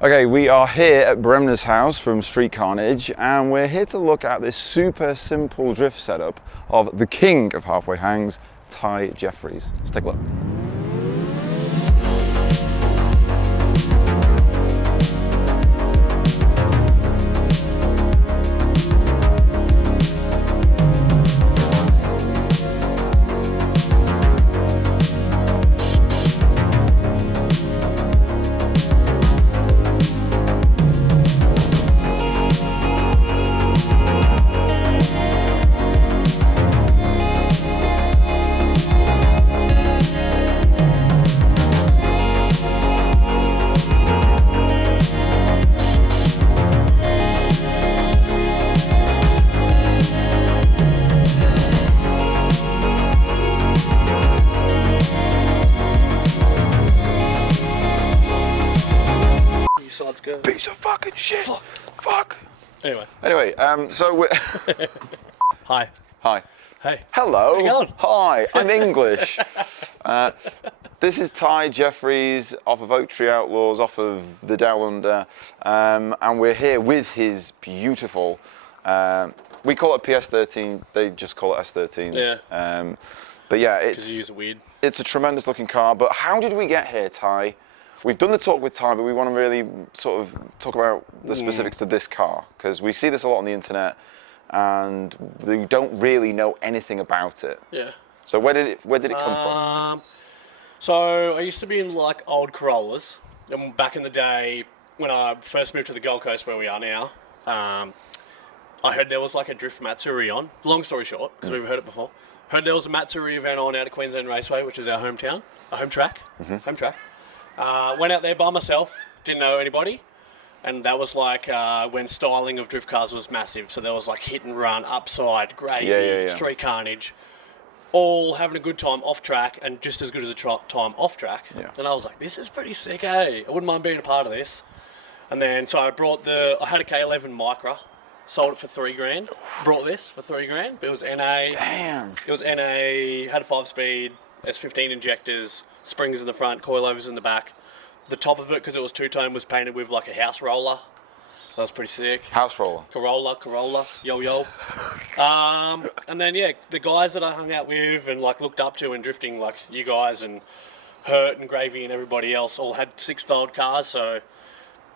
Okay, we are here at Bremner's house from Street Carnage, and we're here to look at this super simple drift setup of the king of halfway hangs, Tye Jeffries. Let's take a look. Piece of fucking shit. Fuck. Anyway, so we're... Hi. Hi. Hey. Hello. How you going? Hi, I'm English. This is Tye Jeffries off of Oak Tree Outlaws, off of the Down Under, and we're here with his beautiful, we call it PS13, they just call it S13s. Yeah. But yeah, Because you use it weird. it's a tremendous looking car, but how did we get here, Tye? We've done the talk with Tye, but we want to really sort of talk about the specifics of this car, because we see this a lot on the internet, and we don't really know anything about it. Yeah. So where did it come from? So I used to be in like old Corollas, and back in the day when I first moved to the Gold Coast where we are now, I heard there was like a drift Matsuri on. Long story short, because we've heard it before. Heard there was a Matsuri event on out at Queensland Raceway, which is our hometown, a home track. Home track. Went out there by myself, didn't know anybody, and that was like when styling of drift cars was massive. So there was like hit and run, upside, gravy, street carnage, all having a good time off track and just as good as a time off track. Yeah. And I was like, this is pretty sick, eh? I wouldn't mind being a part of this. And then so I had a K11 Micra, sold it for $3,000. Brought this for $3,000. It was NA. Damn. It was NA, had a 5-speed, S15 injectors, springs in the front, coilovers in the back. The top of it, because it was two-tone, was painted with like a house roller. That was pretty sick. House roller. Corolla, yo. And then, yeah, the guys that I hung out with and like looked up to in drifting, like you guys and Hurt and Gravy and everybody else, all had six-styled cars, so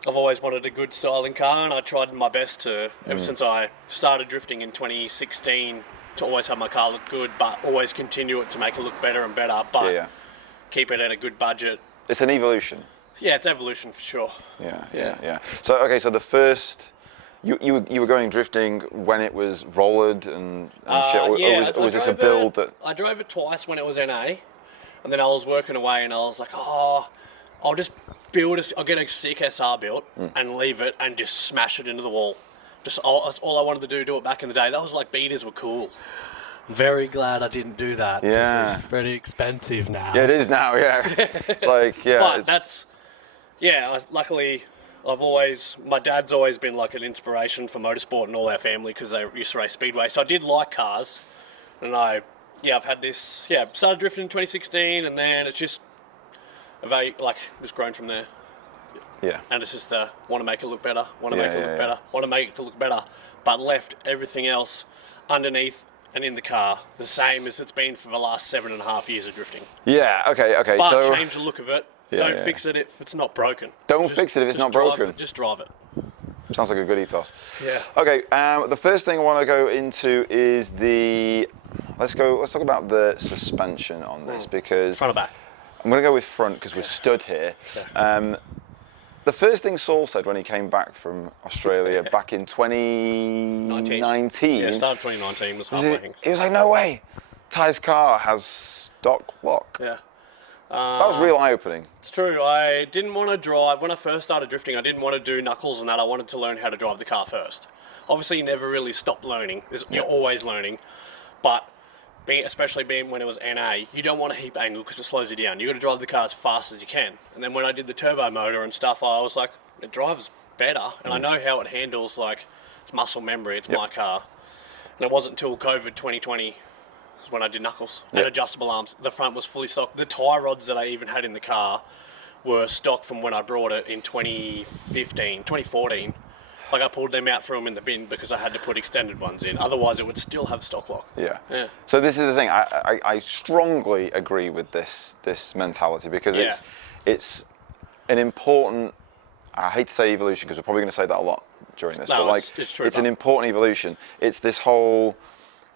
I've always wanted a good styling car, and I tried my best to, ever since I started drifting in 2016, to always have my car look good, but always continue it to make it look better and better, but keep it at a good budget. It's an evolution. Yeah, it's evolution for sure. Yeah. So okay, so the first, you were going drifting when it was rollered and shit, or was this a build that? I drove it twice when it was NA, and then I was working away, and I was like, oh, I'll just I'll get a sick SR built and leave it and just smash it into the wall. That's all I wanted to do it back in the day. That was like beaters were cool. Very glad I didn't do that. Yeah. It's pretty expensive now. Yeah, it is now, yeah. It's like, yeah. But that's, luckily, my dad's always been like an inspiration for motorsport and all our family because they used to race speedway. So I did like cars. And I've had this, started drifting in 2016 and then it's just, just grown from there. Yeah. And it's just want to make it look better, want to make it look better, but left everything else underneath and in the car the same as it's been for the last 7.5 years of drifting. Yeah, okay. But So change the look of it. Don't fix it if it's not broken. Don't fix it if it's not broken. Just drive it. Sounds like a good ethos. Yeah. Okay, the first thing I want to go into is let's talk about the suspension on this, because Front or back? I'm going to go with front because we're stood here. Yeah. The first thing Saul said when he came back from Australia back in 2019. Yeah, start of 2019 was halfway hangs. He was like, no way, Tye's car has stock lock. Yeah. That was real eye-opening. It's true. I didn't want to drive, when I first started drifting, I didn't want to do knuckles and that. I wanted to learn how to drive the car first. Obviously, you never really stop learning. You're always learning. But especially being when it was NA, you don't want to heap angle because it slows you down. You got to drive the car as fast as you can. And then when I did the turbo motor and stuff, I was like, it drives better, and I know how it handles. Like, it's muscle memory. It's my car. And it wasn't until COVID 2020 when I did knuckles and adjustable arms. The front was fully stock. The tie rods that I even had in the car were stock from when I brought it in 2014. Like, I pulled them out from in the bin because I had to put extended ones in. Otherwise, it would still have stock lock. Yeah. Yeah. So this is the thing. I strongly agree with this mentality because it's an important. I hate to say evolution because we're probably going to say that a lot during this, but like it's true, it's an important evolution. It's this whole.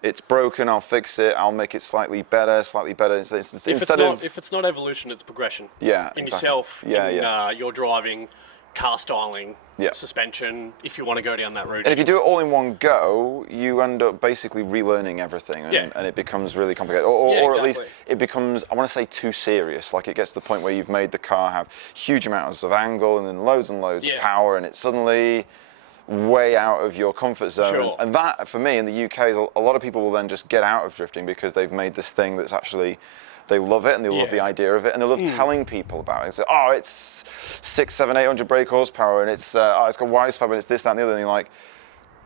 It's broken. I'll fix it. I'll make it slightly better. If it's not evolution, it's progression. Yeah. In exactly. yourself. Yeah. In your driving, car styling. Yeah. Suspension, if you want to go down that route. And if you do it all in one go, you end up basically relearning everything, and it becomes really complicated. Or at least it becomes, I want to say, too serious. Like, it gets to the point where you've made the car have huge amounts of angle and then loads and loads of power, and it's suddenly way out of your comfort zone. Sure. And that, for me, in the UK, is a lot of people will then just get out of drifting because they've made this thing that's actually... They love it and they love the idea of it and they love telling people about it. And say, oh, it's 600, 700, 800 brake horsepower and it's got wise fab and it's this, that, and the other. And you're like,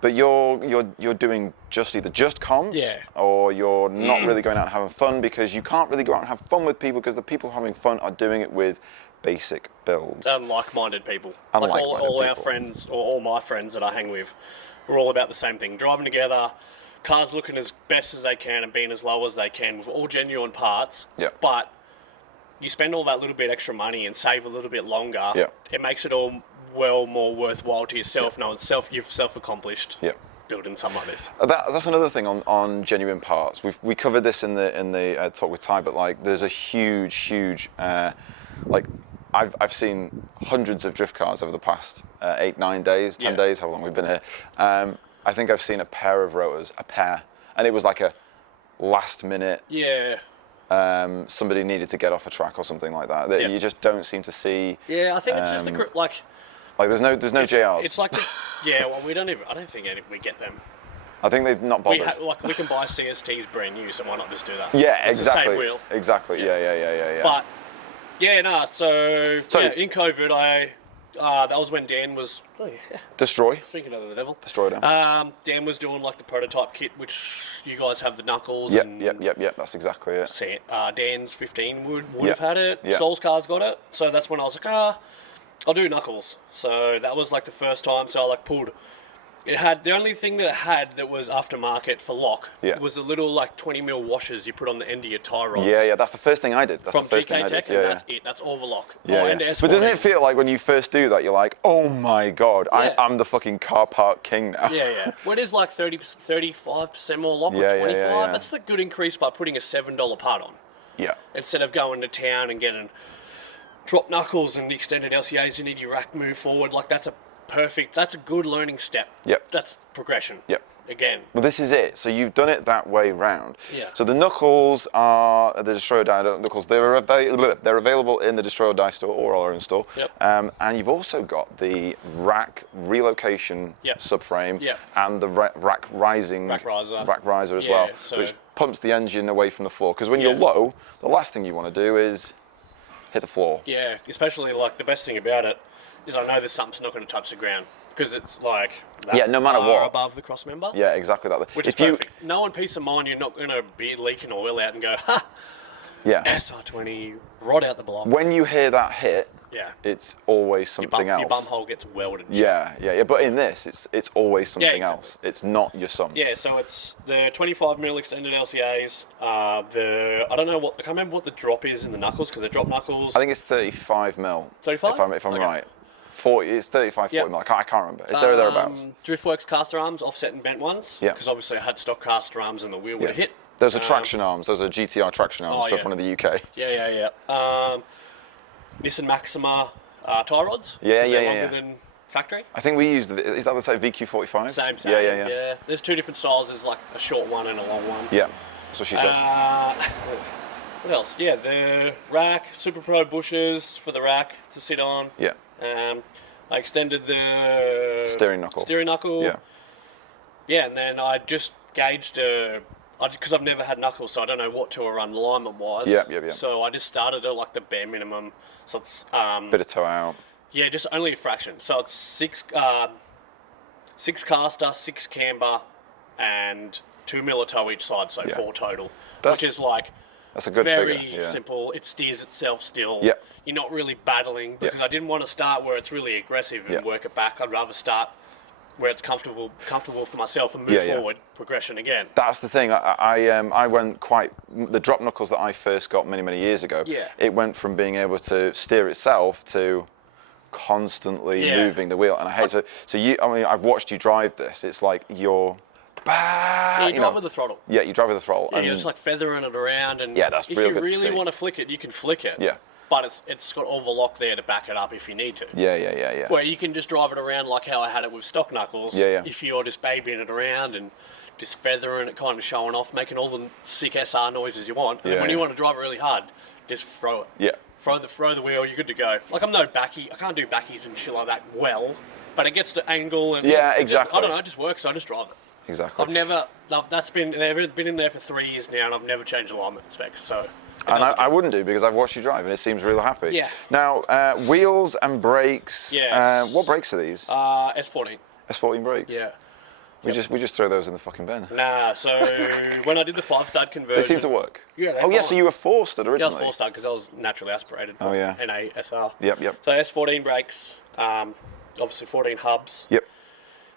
but you're doing just comps, or you're not really going out and having fun because you can't really go out and have fun with people because the people having fun are doing it with basic builds. And like-minded people. Like all our friends, or all my friends that I hang with, we're all about the same thing. Driving together. Cars looking as best as they can and being as low as they can with all genuine parts. Yeah. But you spend all that little bit extra money and save a little bit longer. Yeah. It makes it all well more worthwhile to yourself. Yeah. Knowing you've self-accomplished. Yeah. Building something like this. That's another thing on genuine parts. We covered this in the talk with Tye, but like there's a huge like I've seen hundreds of drift cars over the past 8, 9 days, 10 days, how long we've been here. I think I've seen a pair of rotors, and it was like a last minute. Yeah. Somebody needed to get off a track or something like that. You just don't seem to see. Yeah, I think it's just like there's no JRs. It's like well, we don't even. I don't think we get them. I think they've not bothered. We can buy CSTs brand new, so why not just do that? Yeah, it's exactly. The same wheel. Exactly. Yeah. But so in COVID, that was when Dan was Destroy. Speaking of the devil, Destroy them. Dan was doing like the prototype kit, which you guys have the knuckles. Yep. That's exactly it. Dan's 15 would have had it. Yep. Soul's car's got it. So that's when I was like, I'll do knuckles. So that was like the first time. So I like pulled. It had the only thing that it had that was aftermarket for lock was the little like 20mm washers you put on the end of your tie rods. Yeah. That's the first thing I did. That's from the first gktec, thing I did. and that's it. That's all the lock. Yeah. But doesn't it feel like when you first do that, you're like, oh my god, I'm the fucking car park king now. Yeah. Well, it is like 35% more lock, or 25. That's the good increase by putting a $7 part on. Yeah. Instead of going to town and getting drop knuckles and the extended LCAs, you need your rack move forward. Like that's a good learning step. Yep. That's progression. Yep. Again. Well, this is it. So you've done it that way round. Yeah. So the knuckles are the Destroy or Die knuckles. They're available in the Destroy or Die store or our own store. Yep. And you've also got the rack relocation subframe and the rack riser as well, which pumps the engine away from the floor. Because when you're low, the last thing you want to do is hit the floor. Yeah. Especially like the best thing about it is I know there's something's not going to touch the ground because it's like no matter what above the cross member. Yeah, exactly that. Which is perfect. No one peace of mind. You're not going to be leaking oil out and go SR20 rod out the block. When you hear that hit, it's always something else. Your bum hole gets welded. Yeah. But in this, it's always something else. It's not your sump. Yeah, so it's the 25mm extended LCAs. I can't remember what the drop is in the knuckles because they're drop knuckles. I think it's 35mm. 35? If I'm right. 40. It's 40mm. I can't remember. It's there or thereabouts. Driftworks caster arms, offset and bent ones. Yeah. Because obviously I had stock caster arms and the wheel would have hit. Those are traction arms. Those are GTR traction arms stuff from the UK. Yeah. Nissan Maxima tie rods. Yeah. Longer than factory. I think we use is that the same VQ45? Same. Yeah. There's two different styles. There's like a short one and a long one. Yeah, that's what she said. What else? Yeah, the rack, Super Pro bushes for the rack to sit on. Yeah. I extended the steering knuckle. Yeah. Yeah, and then I just gauged because I've never had knuckles, so I don't know what to run alignment wise. Yeah. So I just started at like the bare minimum. So it's bit of toe out. Yeah, just only a fraction. So it's six caster, 6 camber, and 2 mil toe each side, so 4 total. Which is like That's a good very figure. Yeah. simple. It steers itself still. Yep. You're not really battling because I didn't want to start where it's really aggressive and work it back. I'd rather start where it's comfortable for myself and move forward, progression again. That's the thing. I went quite the drop knuckles that I first got many years ago. Yeah. It went from being able to steer itself to constantly moving the wheel, and I hate so you. I mean, I've watched you drive this. It's like you're. You drive with the throttle. Yeah, you drive with the throttle. Yeah, you're just like feathering it around, and that's if real you good to really see. want to flick it, you can flick it. Yeah. But it's got all the lock there to back it up if you need to. Yeah. Where you can just drive it around like how I had it with stock knuckles. Yeah. If you're just babying it around and just feathering it, kind of showing off, making all the sick SR noises you want. And when you want to drive it really hard, just throw it. Yeah. Throw the wheel, you're good to go. Like I'm no backy, I can't do backies and shit like that well, but it gets the angle and exactly. I don't know, it just works. So I just drive it. Exactly. They've been in there for 3 years now, and I've never changed alignment specs. So. And I wouldn't do because I've watched you drive and it seems real happy. Yeah. Now, wheels and brakes. Yes. What brakes are these? S14. S14 brakes? Yeah. We just throw those in the fucking bin. Nah, so when I did the 5-stud conversion... They seem to work. Yeah, Oh, yeah, so you were 4-stud originally? Yeah, I was 4-stud because I was naturally aspirated. Oh, yeah. NA, SR. Yep. So S14 brakes, obviously 14 hubs. Yep.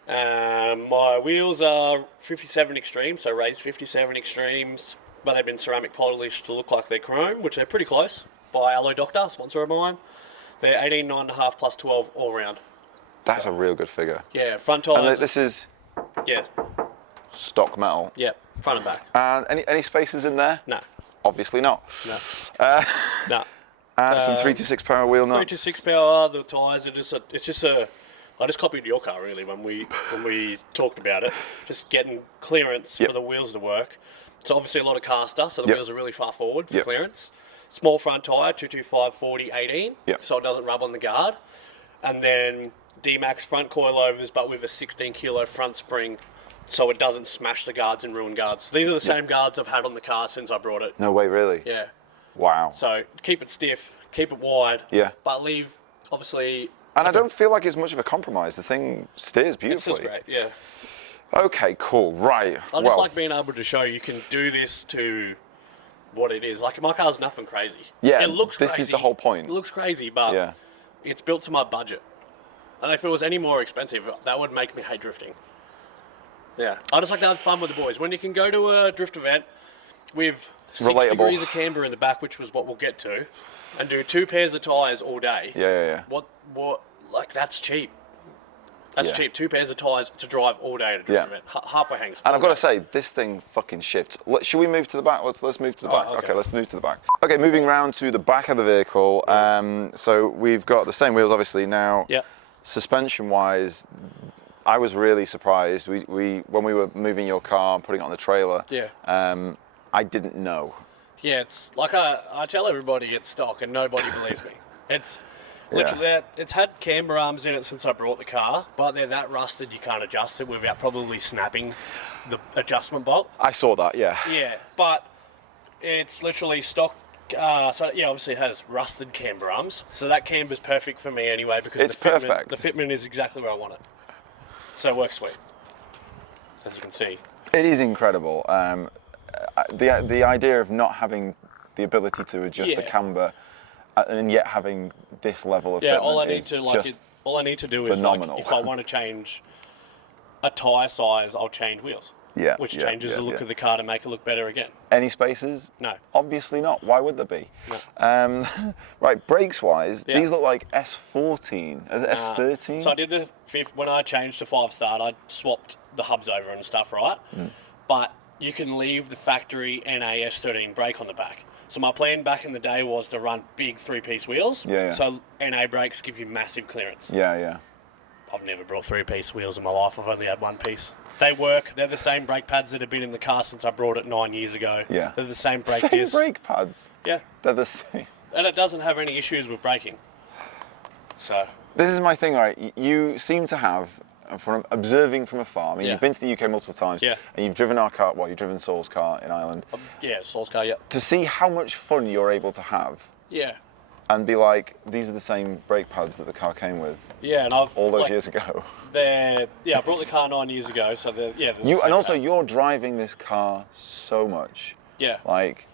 My wheels are 57 Extremes, so raised 57 Extremes, but they've been ceramic polished to look like they're chrome, which they're pretty close, by Alloy Doctor, sponsor of mine. They're 18 9.5 plus 12 all round. That's a real good figure. Yeah, front tyres. And this is stock metal. Yeah, front and back. And any spaces in there? No. Obviously not. No. No. Some 326 power wheel nuts. 326 power. The tyres are I just copied your car really when we talked about it. Just getting clearance for the wheels to work. So obviously a lot of caster, so the wheels are really far forward for clearance. Small front tyre, 225 40 18, so it doesn't rub on the guard. And then D-Max front coilovers, but with a 16 kilo front spring, so it doesn't smash the guards and ruin guards. These are the same guards I've had on the car since I brought it. No way, really? Yeah. Wow. So keep it stiff, keep it wide. Yeah. But leave, obviously... And I don't feel like it's much of a compromise. The thing steers beautifully. It's just great, yeah. Okay, cool, right. I just like being able to show you can do this to what it is. Like, my car's nothing crazy. Yeah, it looks crazy. this is the whole point. It looks crazy, but it's built to my budget. And if it was any more expensive, that would make me hate drifting. Yeah. I just like to have fun with the boys. When you can go to a drift event with 6 degrees of camber in the back, which was what we'll get to, and do 2 pairs of tyres all day. Yeah. What, like, that's cheap. That's cheap. 2 pairs of tyres to drive all day at a drift event. Halfway hangs. And I've got to say, this thing fucking shifts. Should we move to the back? Let's move to the back. Okay, let's move to the back. Okay, moving round to the back of the vehicle. So we've got the same wheels, obviously, now. Yeah. Suspension-wise, I was really surprised. When we were moving your car and putting it on the trailer. Yeah. I didn't know. Yeah, it's like I tell everybody it's stock and nobody believes me. It's literally it's had camber arms in it since I brought the car, but they're that rusted you can't adjust it without probably snapping the adjustment bolt. I saw that, yeah. Yeah, but it's literally stock. So yeah, obviously it has rusted camber arms, so that camber's perfect for me anyway because it's perfect. The fitment is exactly where I want it, so it works sweet, as you can see. It is incredible. The idea of not having the ability to adjust the camber and yet having this level of fitment all I need to do is phenomenal. If I want to change a tyre size, I'll change wheels. Yeah, which changes the look of the car to make it look better again. Any spaces? No. Obviously not. Why would there be? No. Right, brakes-wise, these look like S14. S13? So I did the fifth, when I changed to 5-star, I swapped the hubs over and stuff, right? But you can leave the factory NA S13 brake on the back. So my plan back in the day was to run big 3-piece wheels. Yeah. So NA brakes give you massive clearance. Yeah. I've never brought 3-piece wheels in my life. I've only had 1 piece. They work. They're the same brake pads that have been in the car since I brought it 9 years ago. Yeah. They're the same brake discs. Same brake pads? Yeah. They're the same. And it doesn't have any issues with braking. So. This is my thing, right? You seem to have, from observing from afar, I mean, you've been to the UK multiple times, and you've driven our car, you've driven Saul's car in Ireland. Yeah, Saul's car, yeah. To see how much fun you're able to have. Yeah. And be like, these are the same brake pads that the car came with. Yeah, and I've all those years ago. I brought the car 9 years ago, so they're the and also pads. You're driving this car so much. Yeah. Like,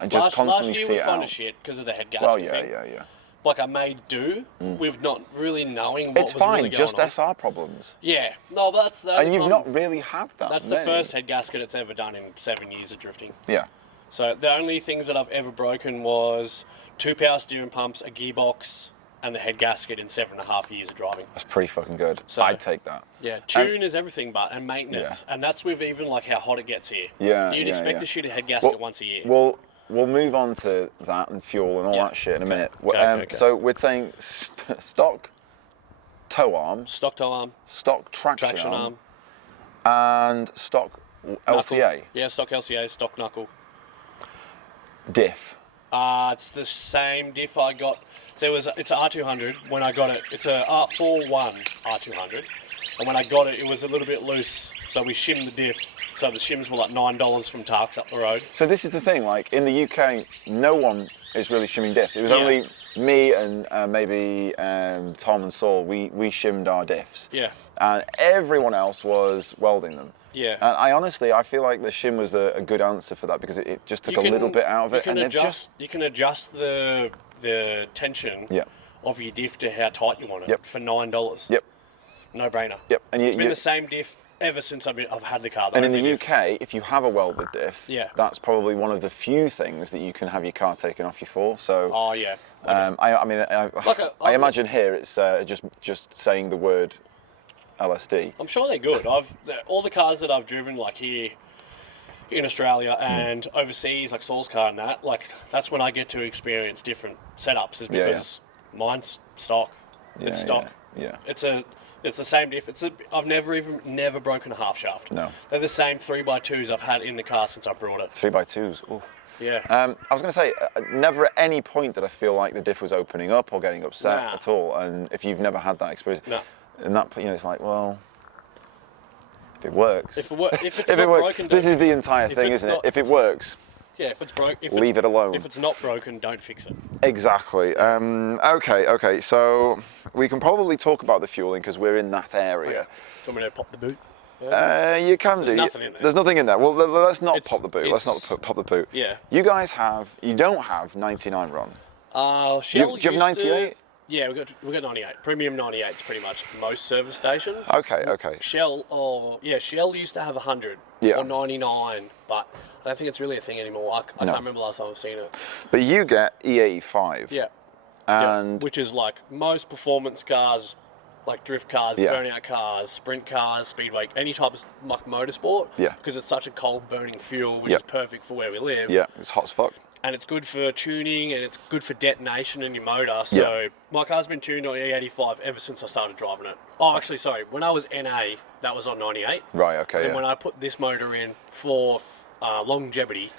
and just constantly last year see was it kind out. of shit because of the head gasket Well, yeah, thing. yeah. Like I made do with not really knowing what It's was fine, really going just on. SR problems. Yeah, no, but that's the only And you've time- not really had that That's many. the first head gasket it's ever done in 7 years of drifting. Yeah. So the only things that I've ever broken was 2 power steering pumps, a gearbox, and the head gasket in 7.5 years of driving. That's pretty fucking good. So- I'd take that. Yeah, tune is everything, and maintenance, and that's with even like how hot it gets here. Yeah, You'd yeah, expect yeah. to shoot a head gasket once a year. We'll move on to that and fuel and all Yeah. that shit in a minute. Okay. So we're saying stock toe arm, Stock toe arm, stock traction traction arm, arm, and stock knuckle. LCA. Yeah, stock LCA, stock knuckle. Diff. It's the same diff I got. So it's an R200. When I got it, it's a R41 R200. And when I got it, it was a little bit loose. So we shimmed the diff. So the shims were like $9 from Tarks up the road. So this is the thing, like in the UK, no one is really shimming diffs. It was Yeah. only me and maybe Tom and Saul, we shimmed our diffs. Yeah. And everyone else was welding them. Yeah. And I feel like the shim was a good answer for that because it just took a little bit out of it. You can adjust the tension Yeah. of your diff to how tight you want it Yep. for $9. Yep. No brainer. Yep. And It's been the same diff ever since I've had the car. And in the only diff. UK, if you have a welded diff, Yeah. that's probably one of the few things that you can have your car taken off you for. So, Oh yeah. I imagine here it's just saying the word LSD. I'm sure they're good. All the cars that I've driven, like here in Australia and overseas, like Saul's car and that, like that's when I get to experience different setups, is because mine's stock. It's stock. Yeah. It's the same diff. I've never broken a half shaft. No. They're the same 3x2s I've had in the car since I brought it. 3x2s. Ooh. Yeah. I was going to say, never at any point did I feel like the diff was opening up or getting upset Nah. at all. And if you've never had that experience, No. and that, it's like, well, if it works. If it's if not it works, broken, this don't is the fix it. entire If thing, it's isn't not- it? If it works, Yeah, if it's broken, leave it alone. If it's not broken, don't fix it. Exactly. Okay. So we can probably talk about the fueling because we're in that area. Do you want me to pop the boot? You can There's do. nothing in there. There's nothing in there. Well, let's not pop the boot. Let's it's- not pop the boot. Yeah. You don't have 99 Ron. Shell do you have 98? Yeah, we got 98. Premium 98 is pretty much most service stations. Okay. Shell used to have 100 Yeah. or 99, but I don't think it's really a thing anymore. I No. can't remember last time I've seen it. But you get E85. Yeah. And which is like most performance cars, like drift cars, Yeah. burnout cars, sprint cars, speedway, any type of motorsport. Yeah. Because it's such a cold burning fuel, which Yeah. is perfect for where we live. yeah, it's hot as fuck. And it's good for tuning and it's good for detonation in your motor. So my car's been tuned on E85 ever since I started driving it. Oh, actually, sorry. When I was NA, that was on 98. Right. Okay. And Yeah. when I put this motor in for longevity,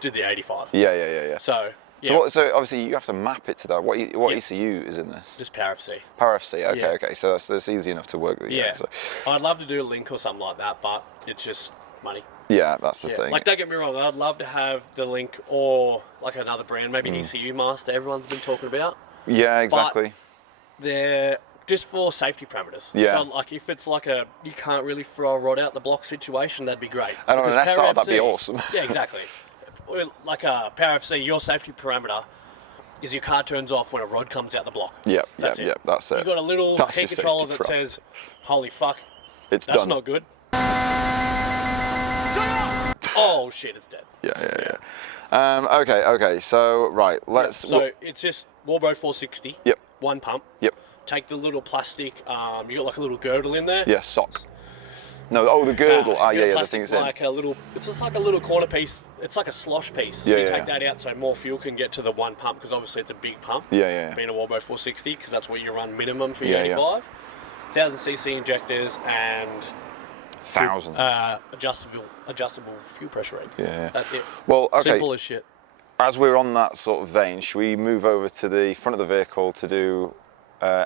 did the 85. Yeah. So, yeah, So obviously you have to map it to that. What Yeah. ECU is in this? just Power FC. Power FC. Okay. Yeah. Okay. So that's easy enough to work with. Yeah. So, I'd love to do a link or something like that, but it's just money. yeah, that's the Yeah. thing. Like, don't get me wrong, I'd love to have the link or like another brand, maybe Mm. ECU Master, everyone's been talking about. Yeah. Exactly. They're just for safety parameters. Yeah. So, like, if it's like you can't really throw a rod out the block situation, that'd be great. And on an Because SR, Power that'd be FC awesome. Yeah, exactly. Like a Power FC, your safety parameter is your car turns off when a rod comes out the block. Yeah. That's Yeah. it. That's it. You've got a little That's heat your controller safety that prop. says, holy fuck, It's that's done. not good. Oh shit, it's dead. Yeah. Okay. So right, let's. So it's just Warbro 460. Yep. One pump. Yep. Take the little plastic. You got like a little girdle in there. Yeah. Socks. No. Oh, the girdle. You Ah, got yeah. The plastic, thing it's in. like a little. It's just like a little corner piece. It's like a slosh piece. So Yeah, you yeah, take yeah. that out so more fuel can get to the one pump because obviously it's a big pump. Yeah. Being a Warbro 460 because that's what you run minimum for Yeah, your yeah. 85. 1000cc injectors and Thousands. adjustable fuel pressure rate. Yeah. That's it. Well, okay. Simple as shit. As we're on that sort of vein, should we move over to the front of the vehicle to do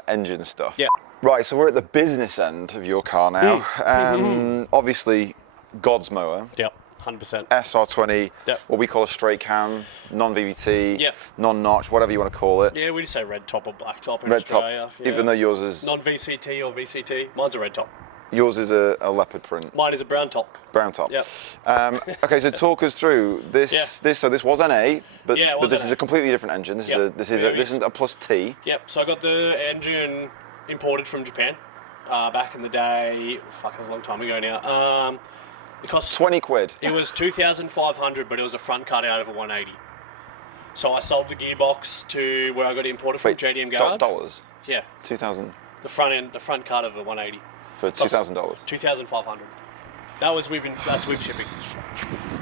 engine stuff? Yeah. Right, so we're at the business end of your car now. Obviously, God's mower, Yep. 100%. SR20, Yep. what we call a straight cam, non-VVT, Yep. non-notch, whatever you want to call it. Yeah, we just say red top or black top in Red top, Australia. even though yours is... non-VCT or VCT. Mine's a red top. Yours is a leopard print. Mine is a brown top. Brown top. Yep. Okay, so talk us through this. Yeah. So this was an A, but Yeah, it was this an is A. a completely different engine. This Yep. this Very isn't a plus T. Yep. So I got the engine imported from Japan back in the day. Fuck, it was a long time ago now. It cost 20 quid. It was 2,500, but it was a front cut out of a 180. So I sold the gearbox to where I got it imported from, JDM Garage. Dollars. Yeah. 2,000 The front cut of a 180. for $2,000. 2,500. That's with shipping.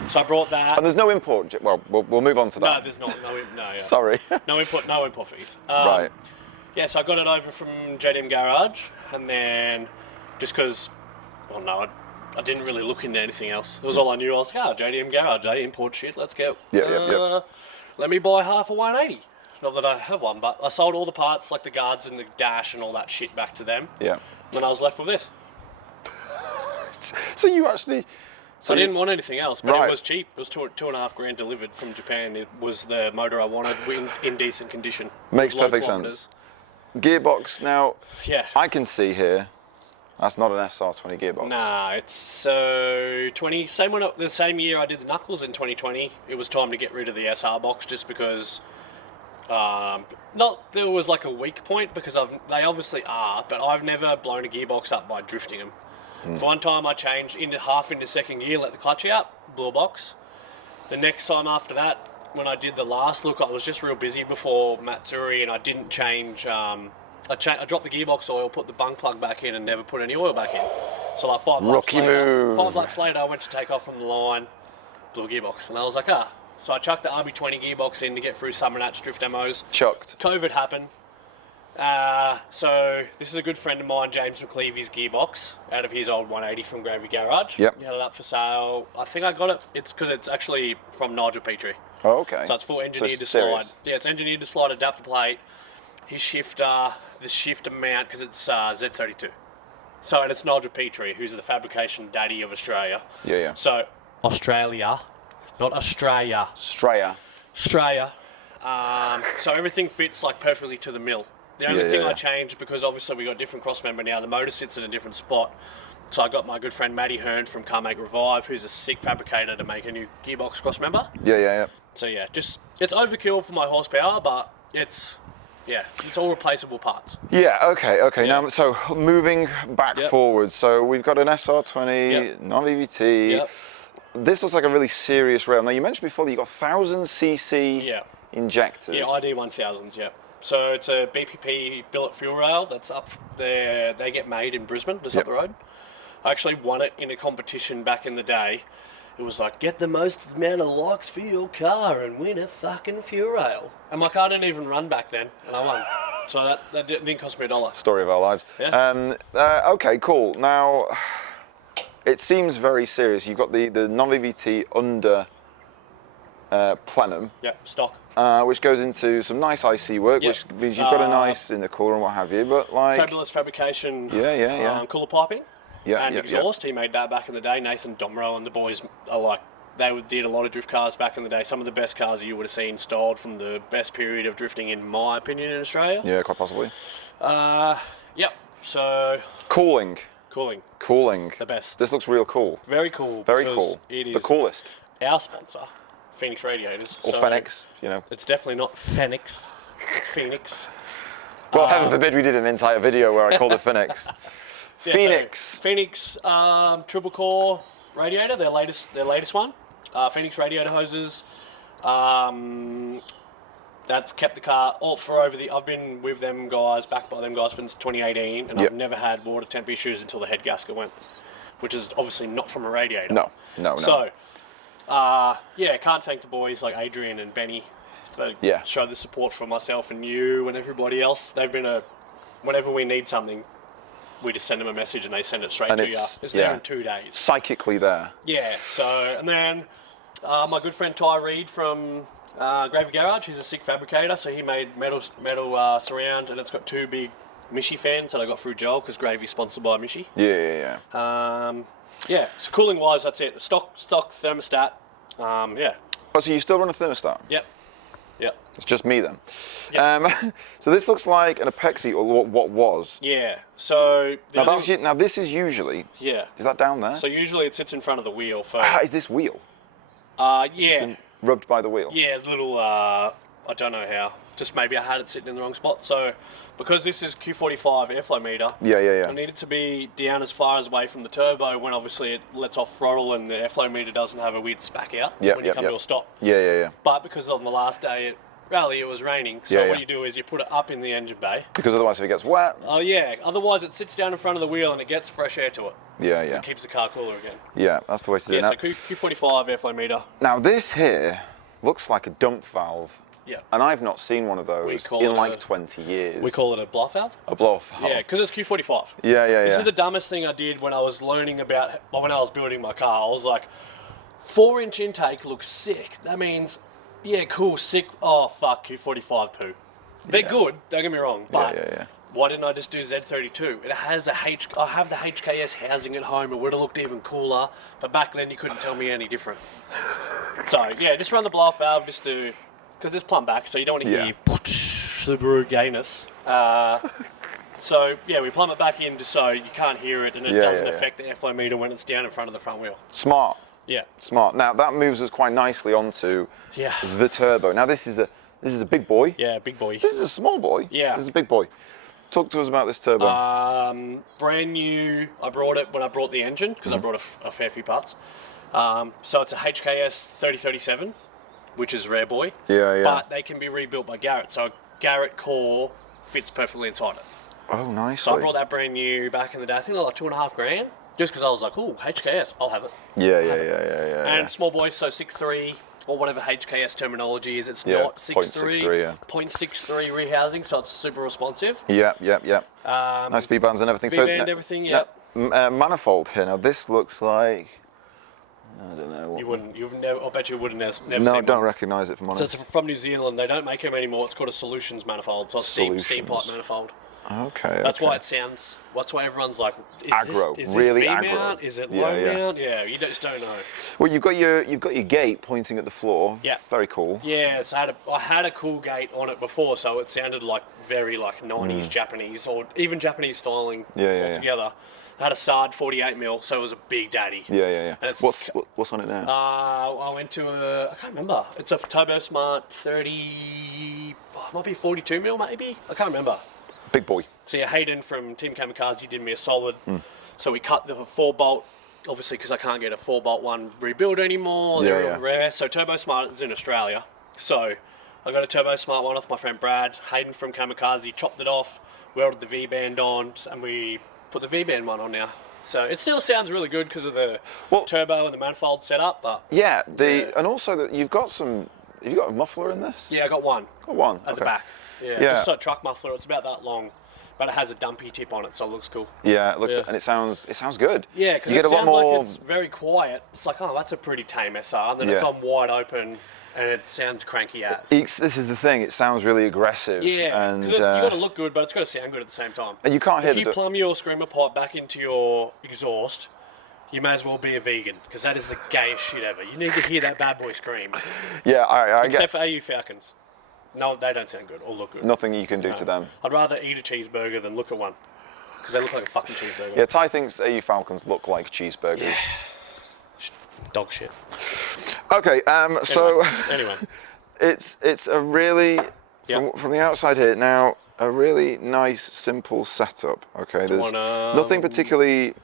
So I brought that. And there's no import. Well, we'll move on to that. No, there's not. No, yeah. Sorry. No import fees. Right. Yeah, so I got it over from JDM Garage, and then just because, well, no, I didn't really look into anything else. It was all I knew. I was like, JDM Garage, they import shit. Let's go. Yep. Let me buy half a 180. Not that I have one, but I sold all the parts, like the guards and the dash and all that shit, back to them. Yeah. And I was left with this. So you actually. So I didn't want anything else, but Right. it was cheap. It was $2.5 grand delivered from Japan. It was the motor I wanted in decent condition. Makes It was low perfect kilometres. sense. Gearbox now. Yeah. I can see here. That's not an SR20 gearbox. Nah, it's 20. The same year I did the Knuckles in 2020. It was time to get rid of the SR box just because. Not there was like a weak point because they obviously are, but I've never blown a gearbox up by drifting them. For one time I changed into second gear, let the clutch out, blew a box. The next time after that, when I did the last look, I was just real busy before Matsuri and I didn't change. I dropped the gearbox oil, put the bung plug back in, and never put any oil back in. So like 5 laps Rookie later, move. 5 laps later, I went to take off from the line, blew a gearbox, and I was like, So I chucked the RB20 gearbox in to get through Summer Nats drift demos. Chucked. COVID happened. So this is a good friend of mine, James McLeavy's gearbox, out of his old 180 from Gravy Garage. Yep. He had it up for sale. I think I got it. It's because it's actually from Nigel Petrie. Oh, okay. So it's full engineered to serious. slide. Yeah, it's engineered to slide adapter plate. His shifter, the shifter mount, because it's Z32. So, and it's Nigel Petrie, who's the fabrication daddy of Australia. Yeah. So, Australia, not Australia. Straya. Australia. So everything fits like perfectly to the mill. The only thing Yeah. I changed, because obviously we got different cross member now, the motor sits in a different spot. So I got my good friend Matty Hearn from Car Make Revive, who's a sick fabricator, to make a new gearbox cross member. Yeah. So yeah, it's overkill for my horsepower, but it's all replaceable parts. Yeah, okay. Yeah. Now, so moving back Yep. forward, so we've got an SR20, Yep. non-VVT. Yep. This looks like a really serious rail. Now, you mentioned before that you got 1,000cc Yeah. Yeah, injectors. ID 1000s, yeah. So it's a BPP billet fuel rail that's up there. They get made in Brisbane, just Yep. up the road. I actually won it in a competition back in the day. It was like, get the most amount of likes for your car and win a fucking fuel rail. And my car didn't even run back then, and I won. So that didn't cost me $1. Story of our lives. Yeah. Okay, cool. Now, it seems very serious. You've got the non-VVT under plenum, Yeah, stock. which goes into some nice IC work, Yep. which means you've got a nice in the cooler and what have you. But like, Fabulous fabrication. Yeah. Cooler piping. Yeah, And yeah, exhaust. He made that back in the day. Nathan Domro and the boys are like, did a lot of drift cars back in the day. Some of the best cars you would have seen installed from the best period of drifting, in my opinion, in Australia. yeah, quite possibly. Yep. So Cooling. cooling. The best. This looks real cool. Very cool. Very because cool. It is The coolest. our sponsor, Phoenix Radiators. Or Phoenix, you know. It's definitely not Phoenix. It's Phoenix. Well, heaven forbid we did an entire video where I called it Phoenix. Yeah, Phoenix. So Phoenix triple core radiator, their latest one. Phoenix radiator hoses. That's kept the car all for over the. I've been with them guys, backed by them guys since 2018, and Yep. I've never had water temp issues until the head gasket went, which is obviously not from a radiator. No. So, can't thank the boys like Adrian and Benny. They Yeah. show the support for myself and you and everybody else. They've been whenever we need something, we just send them a message and they send it straight And to you. it's- It's yeah. there in 2 days. Psychically there. Yeah, so, and then my good friend Tye Reid from Gravy Garage, he's a sick fabricator, so he made metal surround, and it's got 2 big Mishi fans that I got through Joel, because Gravy's sponsored by Mishi. Yeah. So cooling wise, that's it. Stock thermostat. Oh, so you still run a thermostat? Yep. Yep. It's just me then. Yep. So this looks like an Apexi, or what was. Yeah. So Now this is usually. Yeah. Is that down there? So usually it sits in front of the wheel for. Is this wheel? Yeah. Rubbed by the wheel. Yeah, it's a little. I don't know how. Just maybe I had it sitting in the wrong spot. So, because this is Q45 airflow meter, Yeah. I need it to be down as far as away from the turbo when obviously it lets off throttle and the airflow meter doesn't have a weird spack out when you come to a stop. Yeah. But because on the last day it was raining, so what you do is you put it up in the engine bay. Because otherwise if it gets wet. Oh yeah, otherwise it sits down in front of the wheel and it gets fresh air to it. Yeah. So it keeps the car cooler again. Yeah, that's the way to do it. Yeah, so Q45 airflow meter. Now this here looks like a dump valve. Yeah. And I've not seen one of those in like 20 years. We call it a blow-off valve. A blow-off valve. Yeah, because it's Q45. Yeah. This is the dumbest thing I did when I was learning about, when I was building my car. I was like, 4-inch intake looks sick. That means, yeah, cool, sick. Oh, fuck, Q45 poo. They're good, don't get me wrong, but Yeah. why didn't I just do Z32? It has I have the HKS housing at home. It would have looked even cooler, but back then you couldn't tell me any different. So, yeah, just run the blow-off valve just to, because it's plumb back, so you don't want to hear Subaru gayness. So, yeah, we plumb it back in just so you can't hear it and it doesn't affect the airflow meter when it's down in front of the front wheel. Smart. Yeah. Smart. Now that moves us quite nicely onto the turbo. Now this is a big boy. Yeah, big boy. This is a small boy. Yeah. This is a big boy. Talk to us about this turbo. Brand new. I brought it when I brought the engine because I brought a fair few parts. So it's a HKS 3037, which is rare boy. Yeah. But they can be rebuilt by Garrett. So a Garrett core fits perfectly inside it. Oh, nicely. So I brought that brand new back in the day. I think they're like $2,500. Just because I was like, oh, HKS, I'll have it. Yeah. And small boy, so 6.3 or whatever HKS terminology is. It's not 6.3. 0.63 rehousing, so it's super responsive. Yeah. Nice V-bands and everything. V-band, everything, yeah. Manifold here. Now this looks like, I don't know. I bet you wouldn't have never No, I seen don't one. recognise it from honest. So it's from New Zealand. They don't make them anymore. It's called a solutions manifold. So a steam pipe manifold. Okay. That's why it sounds. That's why everyone's like, is aggro, this really V-mount? aggro. Is it low mount? Yeah, you just don't know. Well, you've got your gate pointing at the floor. Yeah. Very cool. Yeah, so I had a cool gate on it before, so it sounded like very like 90s Japanese or even Japanese styling altogether. I had a SARD 48mm, so it was a big daddy. Yeah. And What's on it now? I went to I can't remember. It's a Turbo Smart 30, might be 42mm maybe. I can't remember. Big boy. So yeah, Hayden from Team Kamikaze did me a solid. So we cut the 4-bolt, obviously because I can't get a 4-bolt one rebuilt anymore. They're all rare. So Turbo Smart is in Australia. So I got a Turbo Smart one off my friend Brad. Hayden from Kamikaze chopped it off, welded the V-band on, and we put the V-band one on now. So it still sounds really good because of the turbo and the manifold setup. But and also that you've got a muffler in this? Yeah, I got one. Got one. At the back. Yeah, just a truck muffler. It's about that long, but it has a dumpy tip on it, so it looks cool. Yeah, it looks and it sounds good. Yeah, because it sounds like it's very quiet. It's like, oh, that's a pretty tame SR, and then it's on wide open, and it sounds cranky as. This is the thing. It sounds really aggressive. Yeah, and you got to look good, but it's got to sound good at the same time. And you can't hear if you plumb your screamer pipe back into your exhaust, you may as well be a vegan, because that is the gayest shit ever. You need to hear that bad boy scream. Yeah, I Except for AU Falcons. No, they don't sound good or look good. Nothing you can do to them. I'd rather eat a cheeseburger than look at one, because they look like a fucking cheeseburger. Yeah, Tye thinks AU Falcons look like cheeseburgers. Yeah. Dog shit. Okay, so anyway, it's a really from the outside here now a really nice simple setup. Okay, there's nothing particularly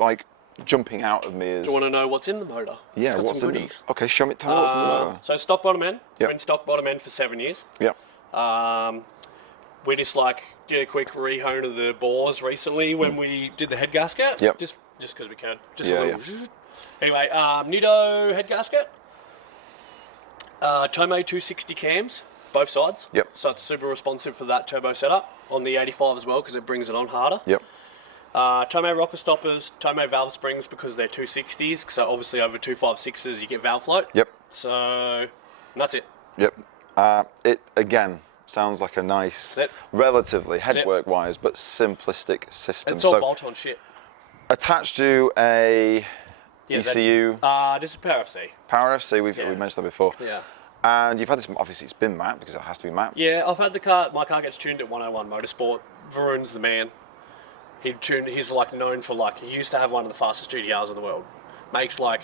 like jumping out of me. Do you want to know what's in the motor? Yeah, what's in it? Okay, show me. Tell me what's in the motor. So stock bottom end. It's been stock bottom end for 7 years. Yep. We just did a quick rehone of the bores recently when we did the head gasket. Yep. Just because we can. Just a little. Anyway, Nudo head gasket. Tomei 260 cams, both sides. Yep. So it's super responsive for that turbo setup on the 85 as well because it brings it on harder. Yep. Tomei rocker stoppers, Tomei valve springs because they're 260s. So obviously over 256s you get valve float. Yep. So and that's it. Yep. It again sounds like a nice, relatively headwork-wise, but simplistic system. It's all bolt-on shit. Attached to a ECU. Just a Power FC. Power FC. We've mentioned that before. Yeah. And you've had this, obviously it's been mapped because it has to be mapped. Yeah, I've had the car. My car gets tuned at 101 Motorsport. Varun's the man. He's like known for like, he used to have one of the fastest GTRs in the world. Makes like,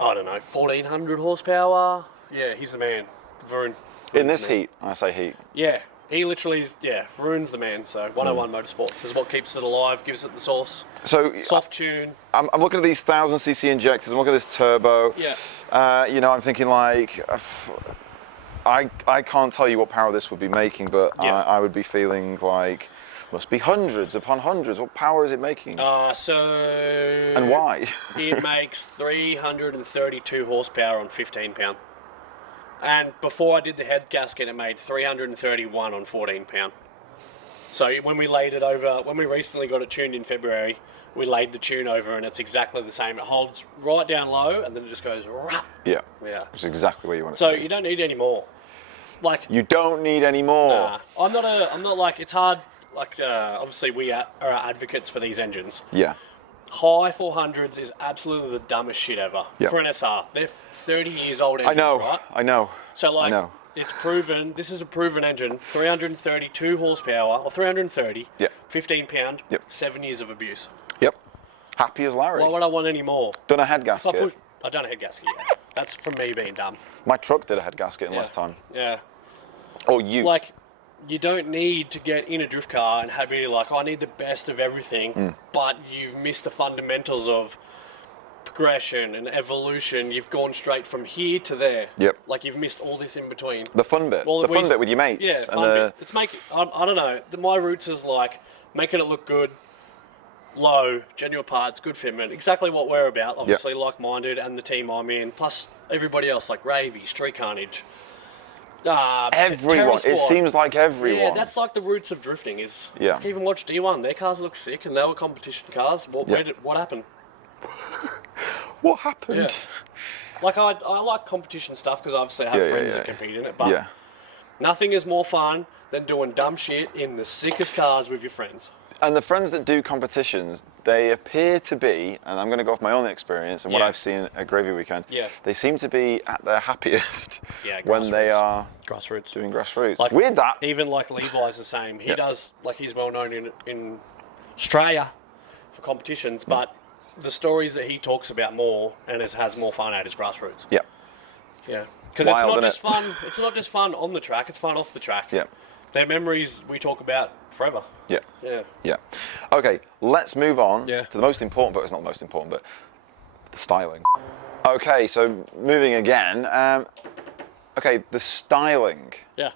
I don't know, 1400 horsepower. Yeah, he's the man. Varun. In this heat, I say heat. Yeah, he literally is, yeah, Varun's the man. So 101 Motorsports is what keeps it alive, gives it the sauce. So soft tune. I'm looking at these 1000cc injectors. I'm looking at this turbo. Yeah. You know, I'm thinking like, I can't tell you what power this would be making, but Yeah. I would be feeling like must be hundreds upon hundreds. What power is it making? And why? It makes 332 horsepower on 15 pound. And before I did the head gasket, it made 331 on 14 pound. So when we laid it over, when we recently got it tuned in February, we laid the tune over and it's exactly the same. It holds right down low and then it just goes rap. Yeah. Yeah. Which is exactly where you want it So to be. you don't need any more. Like, You don't need any more. nah, I'm not like, it's hard. Like, obviously we are advocates for these engines. Yeah. High 400s is absolutely the dumbest shit ever Yep. for an SR. They're 30 years old engines, right? I know. So like, I know. it's proven. This is a proven engine. 332 horsepower or 330. Yep. 15 pound. Yep. 7 years of abuse. Yep. Happy as Larry. Why would I want any more? Done a head I gasket. done a head gasket. Yeah. That's from me being dumb. My truck did a head gasket in Yeah. less time. Yeah. Or ute. Like, you don't need to get in a drift car and be like, I need the best of everything, but you've missed the fundamentals of progression and evolution. You've gone straight from here to there. Yep. Like, you've missed all this in between. The fun bit. Well, the fun bit with your mates. Yeah, and fun bit. It's making, I don't know, my roots is like making it look good, low, genuine parts, good fitment, exactly what we're about, obviously, like-minded, and the team I'm in, plus everybody else, like Ravy, Street Carnage, Everyone. It seems like everyone. Yeah, that's like the roots of drifting is, Yeah. you can even watch D1, their cars look sick, and they were competition cars. What happened? What happened? Yeah. Like, I like competition stuff, because I obviously have friends that compete in it, but Yeah. nothing is more fun than doing dumb shit in the sickest cars with your friends. And the friends that do competitions, they appear to be, and I'm going to go off my own experience and what Yeah. I've seen at Gravy Weekend, Yeah. they seem to be at their happiest Yeah, when they grassroots. are Grassroots. doing grassroots. Like, Weird that. Even like Levi's the same. He Yeah. does, like, he's well known in Australia for competitions, but the stories that he talks about more and has more fun at is grassroots. Yeah. Yeah. Because it's Wild, not innit? just fun. It's not just fun on the track. It's fun off the track. Yeah. They're memories we talk about forever. Yeah. Yeah. Yeah. Okay, let's move on Yeah. to the most important, but it's not the most important, but the styling. Okay, so moving again. Okay, the styling. Yeah.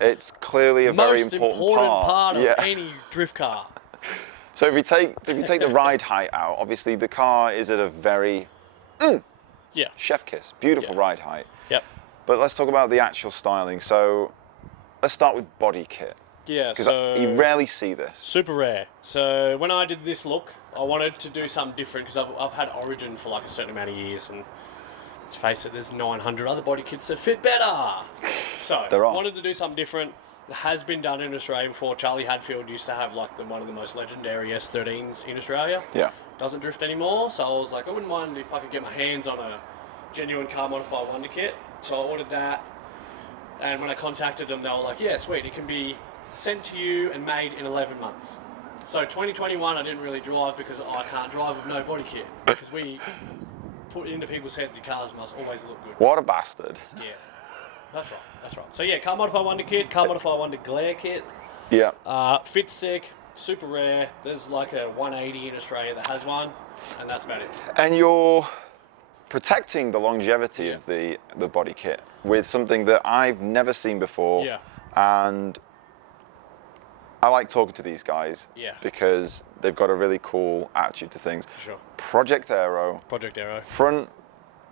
It's clearly a very Most important part of yeah. any drift car. So if you take the ride height out, obviously the car is at a very Yeah. chef kiss, beautiful Yeah. ride height. Yep. But let's talk about the actual styling. So let's start with body kit, Yeah. because So you rarely see this. super rare. So when I did this look, I wanted to do something different because I've had Origin for like a certain amount of years, and let's face it, there's 900 other body kits that fit better. So There are. I wanted to do something different. It has been done in Australia before. Charlie Hadfield used to have like one of the most legendary S13s in Australia. Yeah. Doesn't drift anymore, so I was like, I wouldn't mind if I could get my hands on a genuine car modified Wonder kit. So I ordered that, and when I contacted them, they were like, yeah, sweet, it can be sent to you and made in 11 months. So 2021, I didn't really drive because I can't drive with no body kit, because we put into people's heads your cars must always look good. What a bastard. Yeah, that's right, that's right. So yeah, car modified Wonder kit, car modified Wonder glare kit. Yeah. Fits sick, super rare. There's like a 180 in Australia that has one, and that's about it. And you're protecting the longevity Yeah. of the body kit with something that I've never seen before. Yeah. And I like talking to these guys Yeah. because they've got a really cool attitude to things. For sure. Project Aero, Project Aero. front,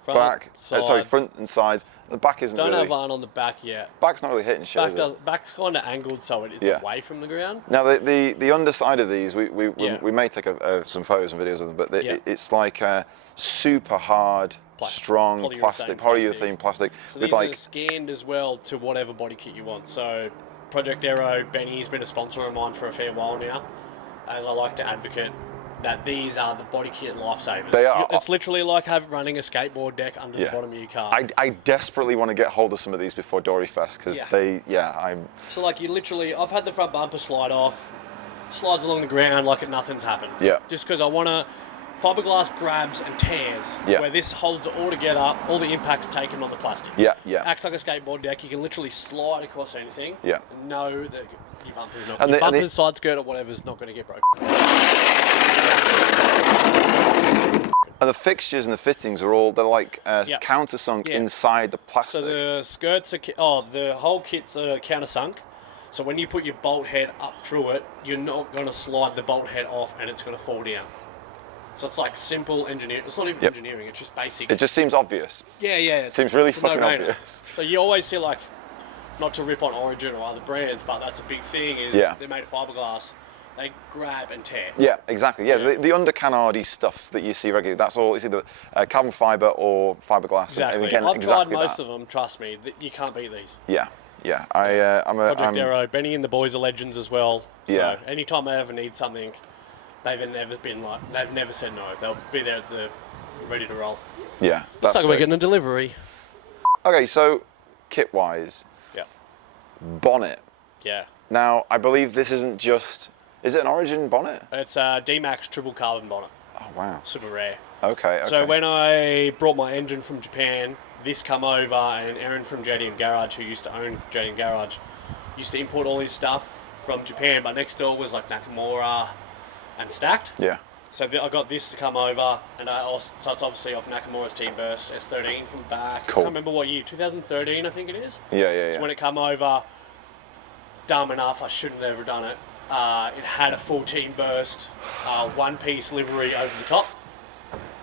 back, sorry, sides. front and sides. The back isn't Don't really, have one on the back yet. back's not really hitting shit, Back is does. it? Back's kind of angled so it's Yeah. away from the ground. Now the underside of these, we Yeah. may take some photos and videos of them, but Yeah. it's like a super hard, strong Polyurethane plastic, plastic. polyurethane plastic So with these like are scanned as well to whatever body kit you want. So Project Aero, Benny's been a sponsor of mine for a fair while now, as I like to advocate that these are the body kit lifesavers. They are. It's literally like running a skateboard deck under the bottom of your car. I desperately want to get hold of some of these before Dory Fest because So like you literally, I've had the front bumper slide off, slides along the ground like nothing's happened. Yeah. Just because I want to, fiberglass grabs and tears, where this holds it all together, all the impact's taken on the plastic. Yeah, yeah. Acts like a skateboard deck, you can literally slide across anything. Yeah. And know that your bumper's not, and your bumper's side skirt or whatever's not going to get broken. And the fixtures and the fittings are all, they're like countersunk inside the plastic. So the skirts are, the whole kit's countersunk. So when you put your bolt head up through it, you're not going to slide the bolt head off and it's going to fall down. So it's like simple engineering. It's not even engineering, it's just basic. It just seems obvious. Yeah. It seems really fucking obvious. So you always see like, not to rip on Origin or other brands, but that's a big thing is they're made of fiberglass. They grab and tear. Yeah, exactly. Yeah, the under canardy stuff that you see regularly, that's all, it's either carbon fibre or fiberglass. Exactly. And again, I've exactly tried most of them, trust me. You can't beat these. Yeah. Project Aero, Benny and the boys are legends as well. So Yeah. anytime I ever need something, they've never said no. They'll be there ready to roll. Yeah, It's like we're getting a delivery. Okay, so kit-wise, bonnet. Yeah. Now, I believe this isn't just... Is it an Origin bonnet? It's a D-Max triple carbon bonnet. Oh, wow. Super rare. Okay. So when I brought my engine from Japan, this come over, and Aaron from JDM Garage, who used to own JDM Garage, used to import all his stuff from Japan, but next door was like Nakamura and Stacked. Yeah. So I got this to come over, and so it's obviously off Nakamura's T-Burst S13 from back. Cool. I can't remember what year, 2013 I think it is. Yeah. So when it come over, dumb enough, I shouldn't have ever done it. It had a full T-Burst, one-piece livery over the top.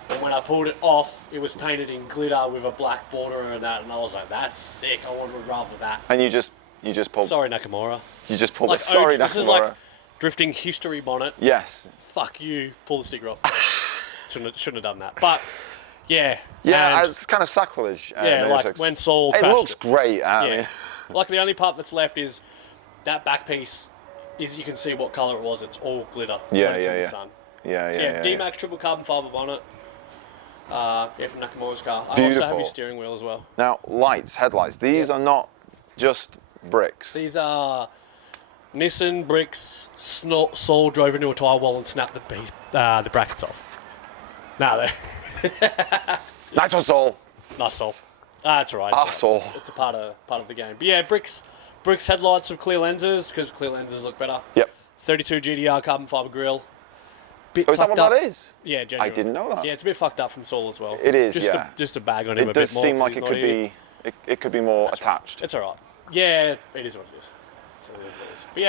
And when I pulled it off, it was painted in glitter with a black border and that, and I was like, that's sick, I would rather that. And you just pulled... Sorry, Nakamura. You just pulled Like, Nakamura. This is like drifting history bonnet. Yes. Fuck you, pull the sticker off. shouldn't have done that. But, yeah. Yeah, it's kind of sacrilege. Like when Saul It crashed looks great. I mean. Like the only part that's left is that back piece. Is you can see what colour it was. It's all glitter. Yeah. In the sun. Yeah. D-Max triple carbon fibre bonnet. From Nakamura's car. I Beautiful. also have his steering wheel as well. Now, headlights. These are not just bricks. These are Nissan bricks. Saul drove into a tyre wall and snapped the brackets off. No, Nice one, Saul. nice Saul. That's all right. Saul. It's a part of the game. But yeah, bricks headlights with clear lenses because clear lenses look better. Yep. 32 GDR carbon fibre grille. Oh, is that what that is? Yeah, genuinely. I didn't know that. Yeah, it's a bit fucked up from Saul as well. It is, Just a bag on him It a bit more. does seem like 'cause it he's could not here. be. It could be more attached. It's all right. Yeah, it is what it is. It is what it is. But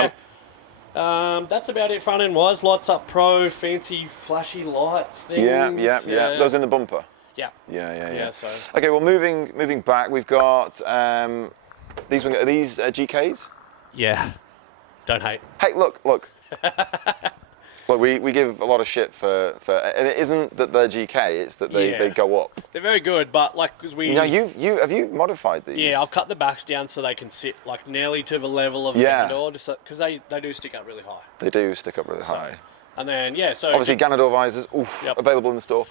yeah, that's about it. Front end wise, lights up pro, fancy flashy lights things. Yeah. Those in the bumper. Yeah. Yeah. So Okay, well, moving back, we've got these. Are these GKs? yeah, don't hate. Hey, look. Look, we give a lot of shit for, and it isn't that they're GK, it's that they go up. They're very good, but like because we. Now have you modified these? Yeah, I've cut the backs down so they can sit like nearly to the level of the door, just because they do stick up really high. They do stick up really high. And then so Obviously, Ganador visors, available in the store.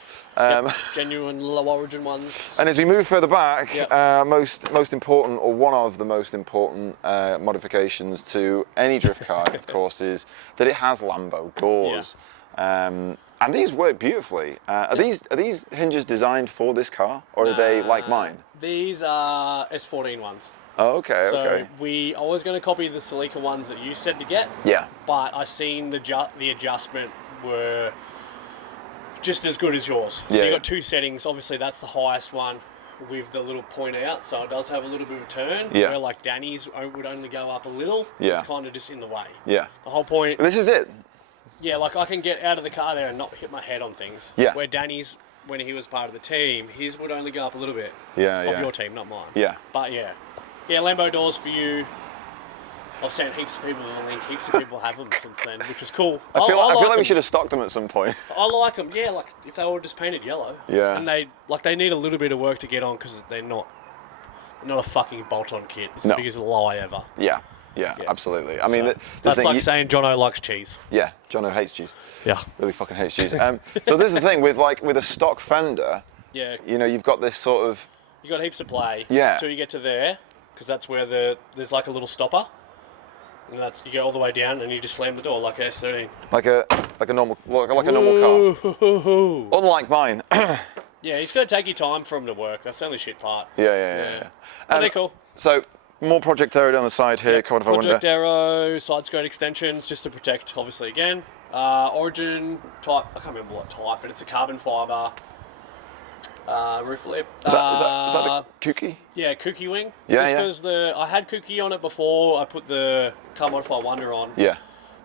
Genuine low origin ones. And as we move further back, most important, or one of the most important modifications to any drift car, of course, is that it has Lambo doors. And these work beautifully. Are these hinges designed for this car, or are they like mine? These are S14 ones. Oh, okay. So I was going to copy the Celica ones that you said to get. Yeah. But I seen the adjustment were just as good as yours. So you got two settings. Obviously, that's the highest one with the little point out, so it does have a little bit of a turn. Yeah. Where like Danny's would only go up a little. Yeah. It's kind of just in the way. Yeah. The whole point. This is it. Yeah, like I can get out of the car there and not hit my head on things. Yeah. Where Danny's, when he was part of the team, his would only go up a little bit. Yeah. Of your team, not mine. Yeah. But yeah, Lambo doors for you. I've sent heaps of people the link. Heaps of people have them since then, which is cool. I feel like we them. should have stocked them at some point. I like them. Yeah, like if they were just painted yellow. Yeah. And they need a little bit of work to get on because they're not a fucking bolt-on kit. It's the biggest lie ever. Yeah. Yeah, absolutely. I mean, that's like saying Jono likes cheese. Yeah, Jono hates cheese. Yeah. Really fucking hates cheese. So this is the thing with a stock fender. Yeah. You know, you've got this sort of. You got heaps of play. Yeah. Until you get to there, because that's where there's like a little stopper, and you go all the way down and you just slam the door like a S13. Like a normal car. Unlike mine. Yeah, he's got to take your time for him to work. That's the only shit part. Yeah. But they're cool. So more Project Aero down the side here. Yep. Project Aero, side skirt extensions, just to protect, obviously, again. Origin type, I can't remember what type, but it's a carbon fibre roof lip. Is that a Kooky? Yeah, Kooky wing. Yeah, just because I had Kooky on it before I put the Car Modify Wonder on. Yeah.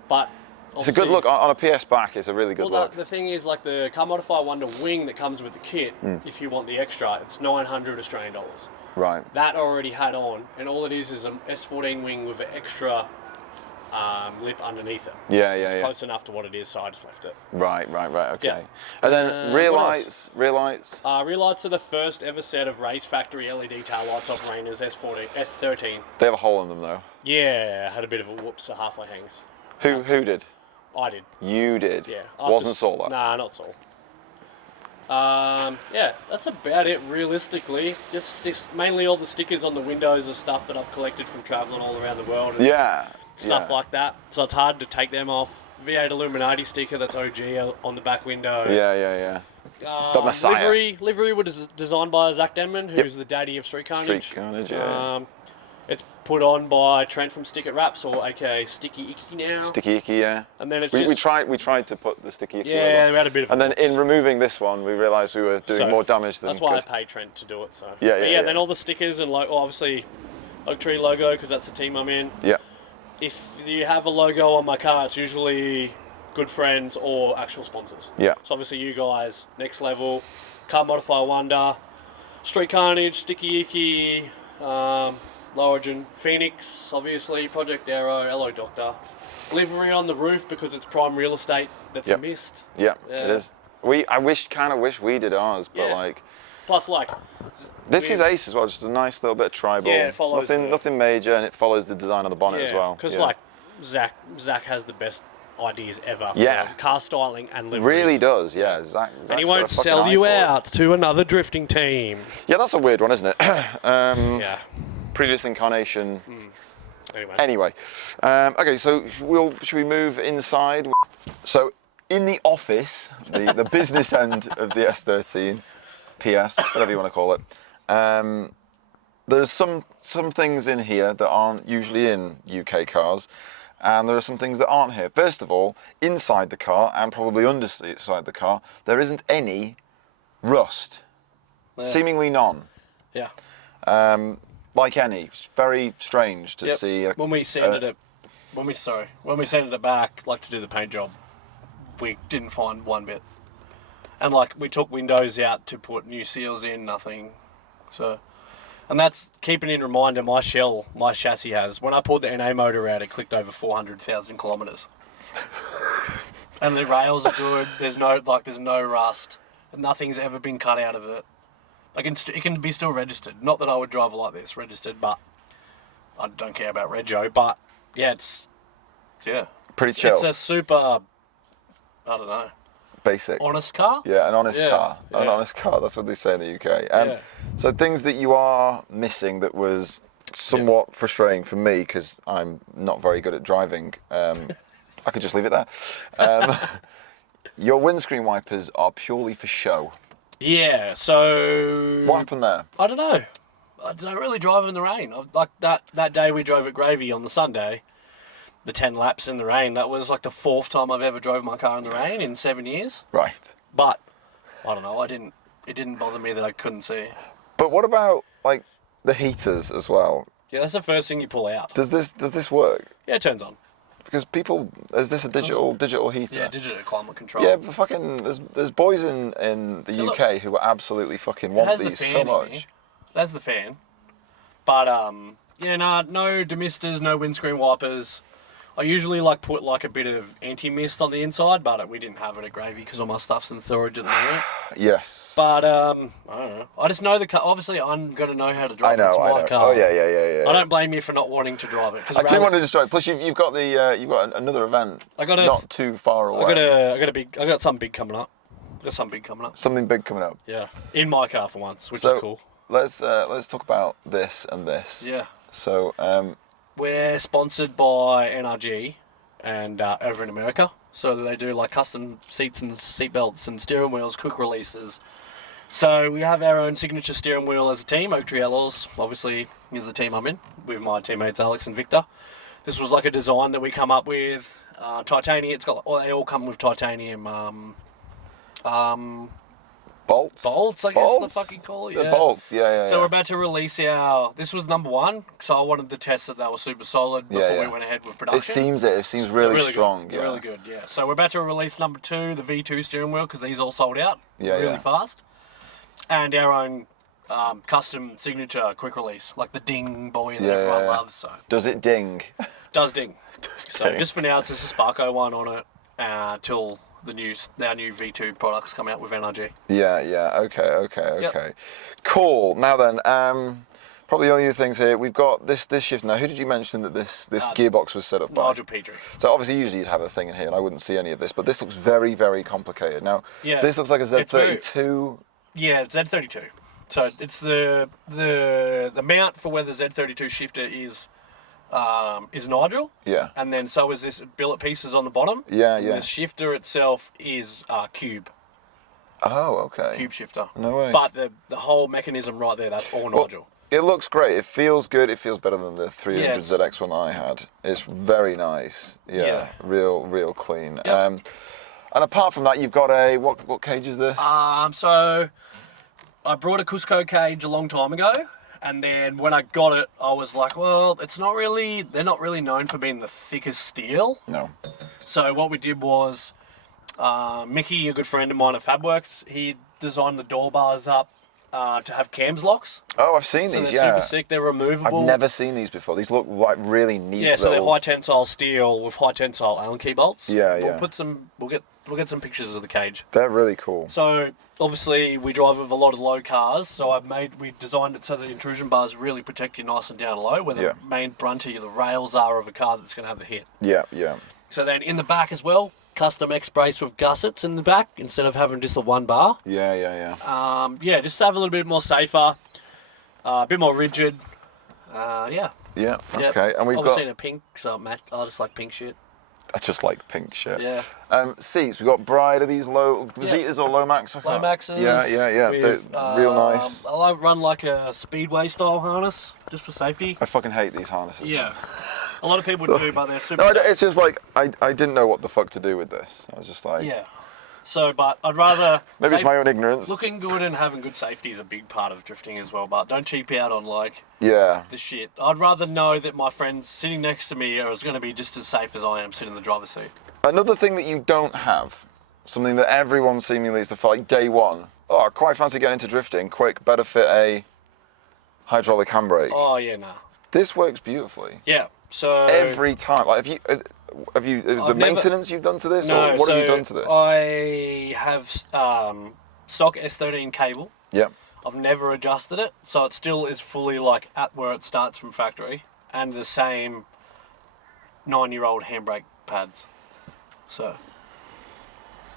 But it's a good look. On a PS back, it's a really good look. The thing is, like the Car Modify Wonder wing that comes with the kit, if you want the extra, it's 900 Australian dollars. Right. That already had on, and all it is an S14 wing with an extra lip underneath it. Yeah. It's close enough to what it is, so I just left it. Right. Okay. Yeah. And then rear lights. Rear lights are the first ever set of race factory LED tail lights off Rainer's S13. They have a hole in them though. Yeah, had a bit of a whoops, a halfway hangs. Who did? I did. You did? Yeah. Wasn't Saul that? Nah, not Saul. Yeah, that's about it realistically. Just mainly all the stickers on the windows are stuff that I've collected from travelling all around the world. And stuff like that. So it's hard to take them off. V8 Illuminati sticker, that's OG on the back window. Yeah. The Messiah. Livery was designed by Zach Denman, who's the daddy of Street Carnage. Street Carnage, yeah. It's put on by Trent from Stick It Wraps, or aka Sticky Icky now. Sticky Icky, yeah. And then we tried to put the Sticky Icky. Yeah, we had a bit of. And then in removing this one, we realised we were doing more damage than. That's why I paid Trent to do it. So. Yeah. Then all the stickers and obviously, Oak Tree logo because that's the team I'm in. Yeah. If you have a logo on my car, it's usually good friends or actual sponsors. Yeah. So obviously you guys, Next Level, Car Modify Wonder, Street Carnage, Sticky Icky, Low Origin, Phoenix, obviously, Project Aero, Hello Doctor. Livery on the roof because it's prime real estate that's missed. Yeah, it is. I kind of wish we did ours, but Plus, this is Ace as well, just a nice little bit of tribal. Yeah, it follows nothing major, and it follows the design of the bonnet as well. Because Zach has the best ideas ever for car styling and liveries. Really does, yeah. Zach's and he won't sell you out to another drifting team. Yeah, that's a weird one, isn't it? Yeah. Previous incarnation. Anyway. Okay, so should we move inside? So in the office, the business end of the S13, PS, whatever you want to call it, there's some things in here that aren't usually in UK cars, and there are some things that aren't here. First of all, inside the car, and probably underside the car, there isn't any rust. Yeah. Seemingly none. Yeah. Like any. It's very strange to see. When we sanded it back, to do the paint job, we didn't find one bit. And we took windows out to put new seals in, nothing. So, and that's keeping in reminder my chassis has. When I pulled the NA motor out, it clicked over 400,000 kilometres. And the rails are good. There's no rust. Nothing's ever been cut out of it. It can be still registered. Not that I would drive like this, registered, but I don't care about rego. But it's pretty chill. It's a super, I don't know, basic, honest car. Yeah, an honest car. An honest car. That's what they say in the UK. So things that you are missing that was somewhat frustrating for me because I'm not very good at driving. I could just leave it there. Your windscreen wipers are purely for show. Yeah, so... What happened there? I don't know. I don't really drive in the rain. That day we drove at Gravy on the Sunday, the 10 laps in the rain, that was the fourth time I've ever drove my car in the rain in 7 years. Right. But, I don't know, it didn't bother me that I couldn't see. But what about, the heaters as well? Yeah, that's the first thing you pull out. Does this work? Yeah, it turns on. Because is this a digital heater? Yeah, digital climate control. Yeah, but there's boys in the UK who absolutely fucking want these so much. That's the fan. But, no demisters, no windscreen wipers. I usually like put like a bit of anti-mist on the inside, but we didn't have it at Gravy because all my stuff's in storage at the moment. Yes. But I don't know. I just know the car. Obviously, I'm gonna know how to drive it. It's I my know. car. Oh yeah. I don't blame you for not wanting to drive it. I do want to just drive. Plus, you've got another event. not too far away. I got something big coming up. Something big coming up. Yeah, in my car for once, which is cool. Let's talk about this and this. Yeah. So we're sponsored by NRG, and over in America, so they do like custom seats and seat belts and steering wheels, quick releases. So we have our own signature steering wheel as a team. Oak Tree Outlaws, obviously, is the team I'm in with my teammates Alex and Victor. This was like a design that we come up with. Titanium. They all come with titanium. bolts. Bolts, I guess the fucking call it. The yeah. bolts, yeah. So we're about to release our. This was number one, so I wanted to test that they were super solid before we went ahead with production. It seems really strong. Good. Really good. Yeah. So we're about to release number 2, the V2 steering wheel, because these all sold out really fast, and our own custom signature quick release, like the ding boy that everyone loves. So does it ding? Does ding. So just for now, it's just a Sparko one on it till our new V2 products come out with NRG. Yeah. Okay. Yep. Cool. Now then, probably the only other things here. We've got this shift. Now, who did you mention that this gearbox was set up by? Nigel Petrie. So obviously, usually you'd have a thing in here, and I wouldn't see any of this. But this looks very, very complicated. Now, this looks like a Z32. Yeah, Z32. So it's the mount for where the Z32 shifter is Nigel. Yeah. And then so is this billet pieces on the bottom. Yeah. And the shifter itself is Cube. Oh, okay. Cube shifter. No way. But the whole mechanism right there, that's all Nigel. It looks great. It feels good. It feels better than the 300 ZX one I had. It's very nice. Yeah. Real clean. Yep. And apart from that, you've got a what cage is this? So I brought a Cusco cage a long time ago. And then when I got it, I was like, well, they're not really known for being the thickest steel. No. So what we did was, Mickey, a good friend of mine at Fabworks, he designed the door bars up to have cams locks. Oh, I've seen so these, they're super sick, they're removable. I've never seen these before. These look like really neat. Yeah, so they're high tensile steel with high tensile Allen key bolts. Yeah. We'll get some pictures of the cage. They're really cool. So obviously we drive with a lot of low cars, so we designed it so the intrusion bars really protect you nice and down low, where the main brunt of the rails are of a car that's going to have the hit. Yeah. So then in the back as well, custom X-brace with gussets in the back instead of having just the one bar. Yeah. Just to have a little bit more safer, a bit more rigid. Yeah. Okay. And we've obviously in a pink, so I just like pink shit. I just like pink shit. Yeah. Seats. We've got Bride. Are these Zetas or Lomax? Lomaxes. Yeah. With, they're real nice. I run like a Speedway style harness just for safety. I fucking hate these harnesses. Yeah. A lot of people do, but they're super. No, it's just like I didn't know what the fuck to do with this. I was just like. Yeah. So, but I'd rather. Maybe it's my own ignorance. Looking good and having good safety is a big part of drifting as well, but don't cheap out on the shit. I'd rather know that my friends sitting next to me are going to be just as safe as I am sitting in the driver's seat. Another thing that you don't have, something that everyone seemingly is the like day one. Oh, I quite fancy getting into drifting. Quick, better fit a hydraulic handbrake. Oh yeah, nah. This works beautifully. Yeah. So every time, like, have you? Is the maintenance you've done to this, no, or what have you done to this? I have stock S13 cable. Yeah. I've never adjusted it, so it still is fully like at where it starts from factory, and the same 9-year-old handbrake pads. So,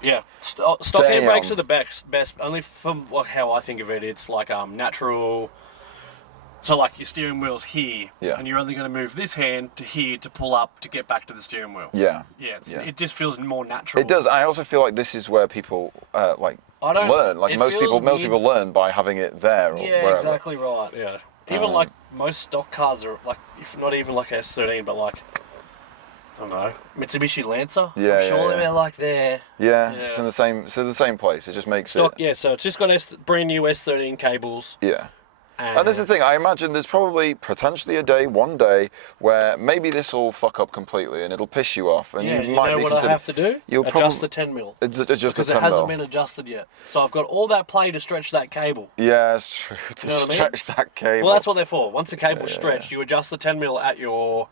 yeah, stock handbrakes are the best. Only from how I think of it, it's like natural. So like your steering wheel's here, and you're only going to move this hand to here to pull up to get back to the steering wheel. Yeah. It just feels more natural. It does. I also feel like this is where people learn. Like most people learn by having it there. Or wherever. Exactly right. Yeah. Even like most stock cars are like, if not even like S13, but like, I don't know, Mitsubishi Lancer. Yeah. I'm sure they're like there. Yeah. It's in the same place. It just makes stock. Yeah. So it's just got brand new S13 cables. Yeah. And this is the thing, I imagine there's probably potentially one day, where maybe this will fuck up completely and it'll piss you off. And you might know what I have to do? Adjust the 10 mil. Adjust the 10 mil. Because it hasn't been adjusted yet. So I've got all that play to stretch that cable. Yeah, it's true. To stretch that cable. Well, that's what they're for. Once the cable's stretched, you adjust the 10 mil at your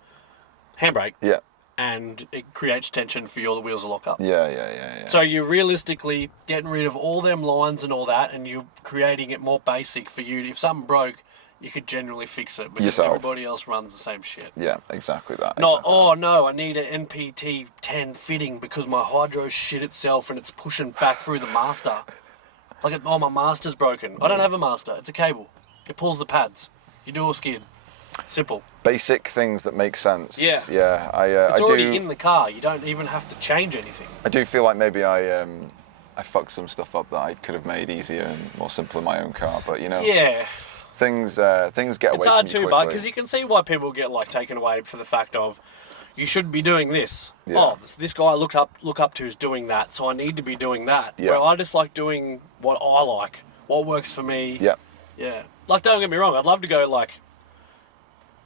handbrake. Yeah. and it creates tension for the wheels to lock up. Yeah. So you're realistically getting rid of all them lines and all that, and you're creating it more basic for you. If something broke, you could generally fix it because Yourself. everybody else runs the same shit. Yeah, exactly that. Not, exactly. oh no, I need an NPT 10 fitting because my hydro shit itself and it's pushing back through the master. Like, oh, my master's broken. I don't have a master. It's a cable. It pulls the pads. You do a skid. Simple. Basic things that make sense. Yeah. Yeah, It's I already do. in the car. You don't even have to change anything. I do feel like maybe I fucked some stuff up that I could have made easier and more simple in my own car, but you know. Yeah. Things get away from you quickly. It's hard too, bud, because you can see why people get like taken away for the fact of, you should be doing this. Yeah. Oh, this guy I look up to is doing that, so I need to be doing that. Yeah. Where I just like doing what I like, what works for me. Yeah. Yeah. Like, don't get me wrong, I'd love to go like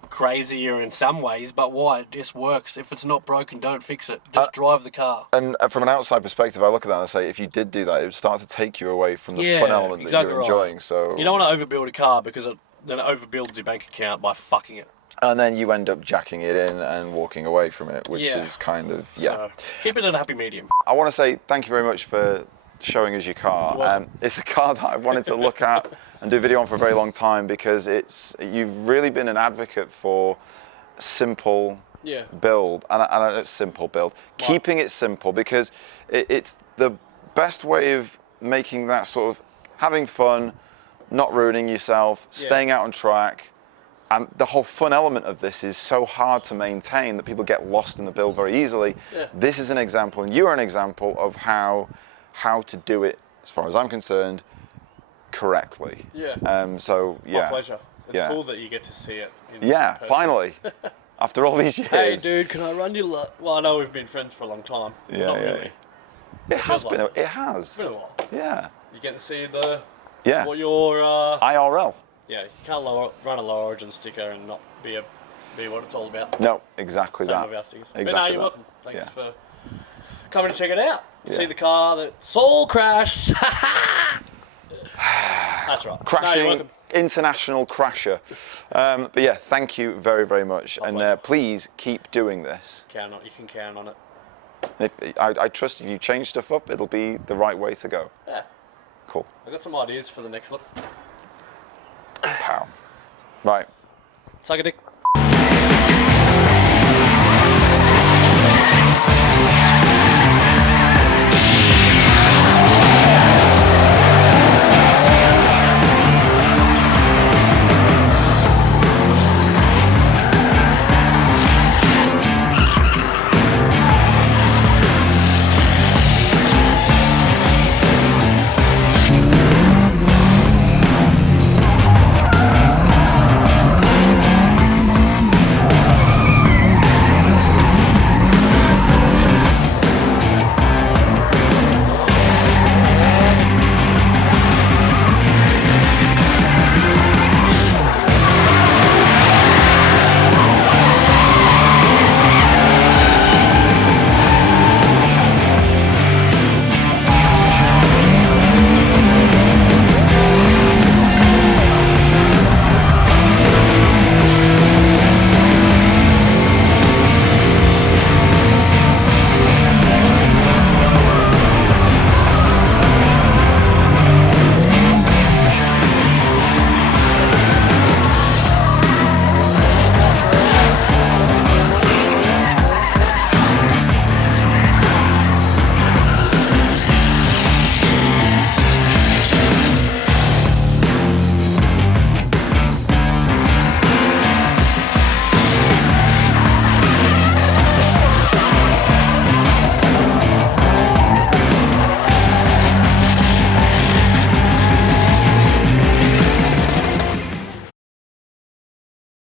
crazier in some ways, but why? It just works. If it's not broken, don't fix it. Just drive the car. And from an outside perspective, I look at that and I say, if you did do that, it would start to take you away from the fun element exactly that you're right. enjoying. So You don't want to overbuild a car because then it overbuilds your bank account by fucking it. and then you end up jacking it in and walking away from it, which is kind of So, keep it at a happy medium. I want to say thank you very much for showing us your car. You're welcome. It's a car that I wanted to look at and do a video on for a very long time because you've really been an advocate for simple build and a simple build, keeping it simple because it's the best way of making that sort of having fun, not ruining yourself, staying out on track. And the whole fun element of this is so hard to maintain that people get lost in the build very easily. Yeah. This is an example, and you're an example of how to do it, as far as I'm concerned, correctly. Yeah. So yeah. My pleasure. It's cool that you get to see it. Yeah, person. finally. After all these years. Hey, dude, can I run your Well, I know we've been friends for a long time. Yeah, Not yeah. really. It has feels been. like It has. It's been a while. Yeah. You get to see what IRL. your you can't run a low origin sticker and not be what it's all about. No, exactly Same that. with our stickers. Exactly But no, you're that. welcome. Thanks Yeah. for coming to check it out. Yeah. See the car that soul crashed. That's right. No, you're Crashing, welcome. international crasher. But yeah, thank you very, very much. My and pleasure. Please keep doing this. You can count on it. And I trust if you change stuff up, it'll be the right way to go. Yeah. Cool. I got some ideas for the next look. Pow. Right. Suck a dick.